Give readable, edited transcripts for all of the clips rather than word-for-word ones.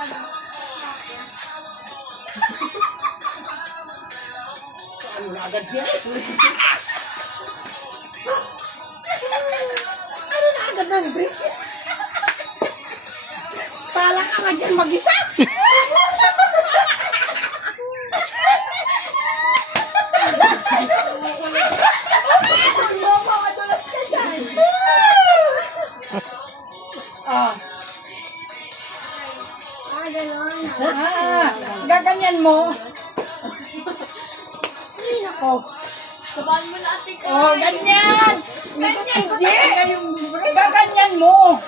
Ano na agad siya? Ano na agad ng brief? Pala ka nga dyan mag-isa. Gaganyan mo. Sino ko? Sabahan mo na ate ko. Oh, ganyan. Ganyan. Gaganyan mo.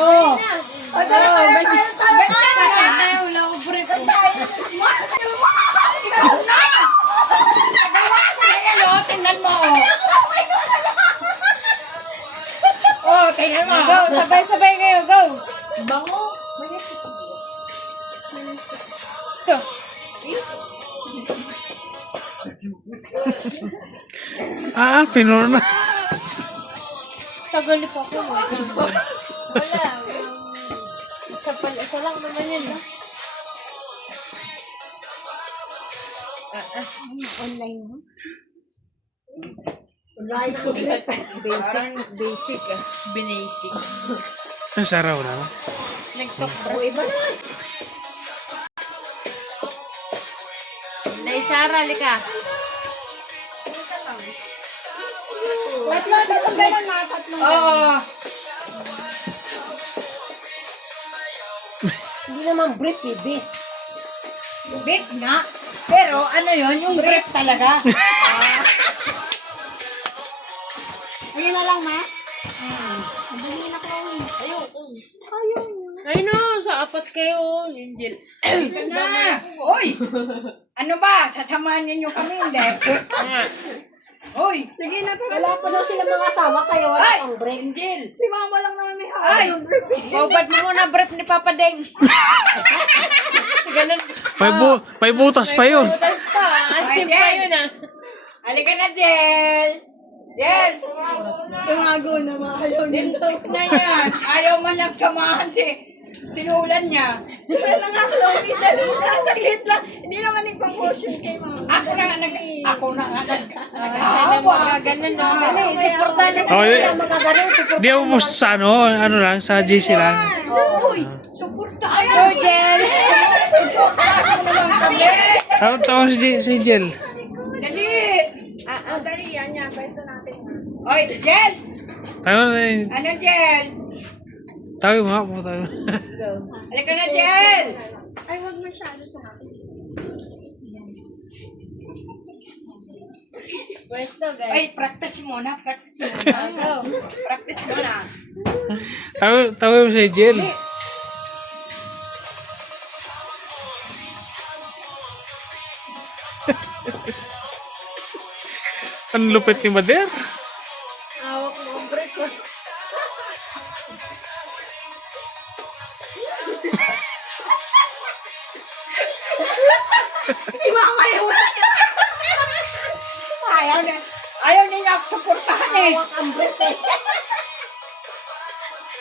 Oh. Oh, tayo. Wala ko break. Tingnan mo. Oh, tingnan mo. Go, sabay-sabay kayo, go. Bango. Ito. Pinuro na. Tagal pa ako. Wala. Isa lang naman yun. Online mo? Basic. Binasic. Saraw na. Nag-talk Oh, iba na. Nay, Sarah, lika. Tatlo, tatlo na tatlo. Oo. Hindi naman brief eh, bis. Brief nga. Pero ano yun, yung brief talaga. Ayun na lang, ma. Madali na ko. Ay no, sa apat kayo, Angel. Na! Hoy! Ano ba? Sasamahan niyo kami, hindi? Hoy! Sige na, tara. Wala pa daw sila mga asawa kayo. Wala pang brief. Angel! Si mama lang naman may hawak yung brief. Baubad mo muna brief ni Papa Deng. Ganun. May butas pa yun. Butas pa. Asim pa yun ah. Halika na, Jel! Jel! Tumago na, ayaw niya. Na yan. Ayaw man lang samahan sinulan niya. Dala lang ako, Lomi. Dali na. Saglit lang. Hindi naman nagpa-motion kay mama. Ako na nga Sana magaganon na. Dali, supportan na Oh, sila. magaganon. Di ako gusto sa ano lang, sa GC lang. Uy! Suporta! Go, Jel. Tawag tawag si Jel. Dali! Dali. Yan. Pwesto natin. Oy, Jel! Tawag na yun. Ano, Jel? Tawag mo nga. Tawag. Halika na, Jel! Ay, wag masyado sa akin. Pwesto, guys. Ay, practice muna. Go. Practice muna. Tawag mo si Jel. Ang lupit ni Mader. Hawak mo ang break ko. Mama yung Ayaw niya ako suportahan eh. Hawak ang breath eh.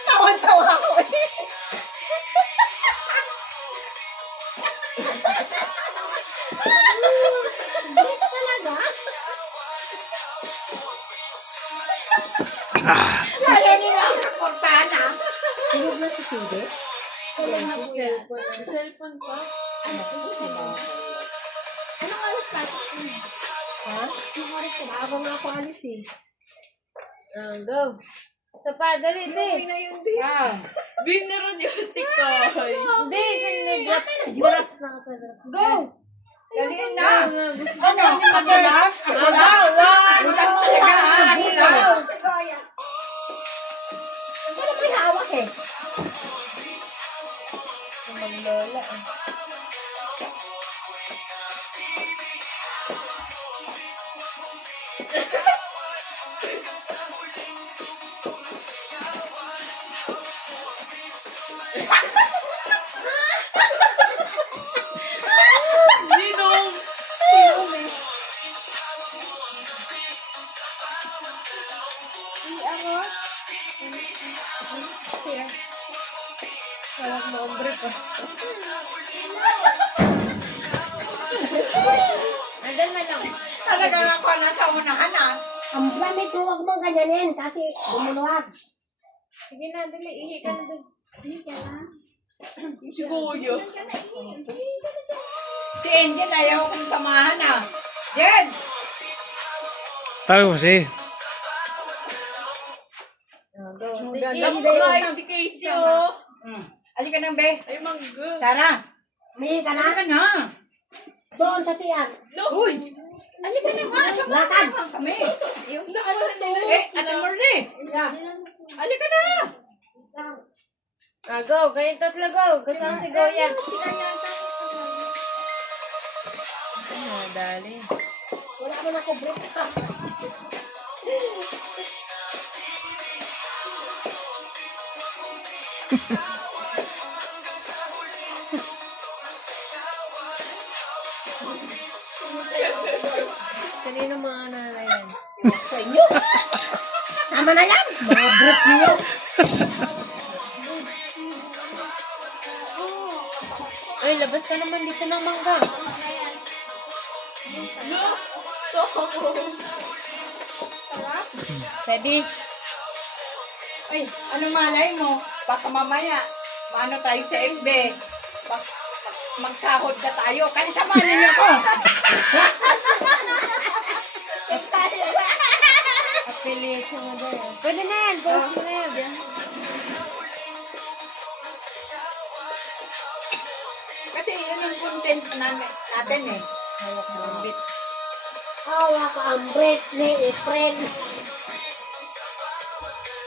Tawan-tawa ako eh. Breath talaga? Ayaw niya ako suportahan ah. Tulog na si Cindy? Cellphone ko. Anong alas pasok ko? Ha? Anong oras ko? Maaga nga ako alis eh. Go. Sa pa, dali, di. Binaro niyo yung tikoy. Hindi, sindi. Drops na ka. Go. Dali na. Gusto Ano? Madalas? One. Utang talaga ah. Ano lang? Ano may hawak eh? Maglola. Hawak na ombre pa. Andun na lang. Talaga ako nasa unahan ah. Ang lamig, huwag mong ganyanin kasi lumuluwag. Sige na, dali. Ihi ka na dun. Si Kuyo. Si Angel ayaw kong samahan ah. Jen! Tawag mo siya. Go. Nabuhay si Casey oh. Alika na, be. Ay, manggo. Sarah. May ka na? Alika na. Doon sa siyan. Uy! Alika na nga. Lakad. Samahan kami. Sa ano na Ate Morley. Yeah. Alika na. Go. Kayong tatlo, go. Kasama si Goya. Dali. Wala mo na ko break pa. Kanino mga nanay yan? Sa inyo. Tama na yan. Mga break niyo. Ay, labas ka naman dito ng mangga. Sabi, Ay, ano malay mo? Baka mamaya, maano tayo sa FB. Magsahod na tayo. Kaya samahan niyo ko. affiliation mo daw. Pwede na yan. Post mo na yan. Kasi yun ang content natin eh. Hawak mo ang bit. Hawak ang break ni Efren.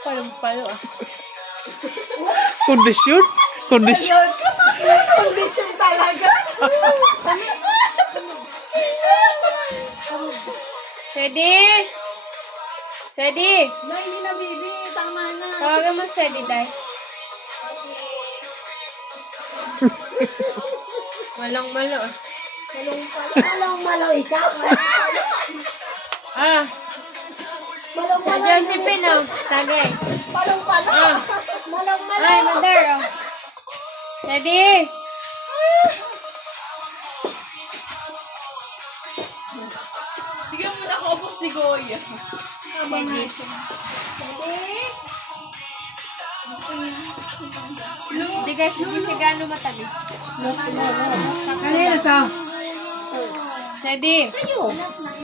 Palong-palo ah. Kondisyon? Kondisyon? Condition talaga. Sedi! Sedi! No, hindi na, baby. Tama na. Tawagan mo Sedi, day. Malong-malo ah. Malong-malo ikaw. Ah! Malong-malo. Josephine oh. Tagay. Palong-palo. Ah! Malong-malo. Ay, mother oh. Sedi! Bigyan mo na ako si Goya. Sedi. Hindi siya gano'ng matabi. Kanina ka? Sedi! Kayo.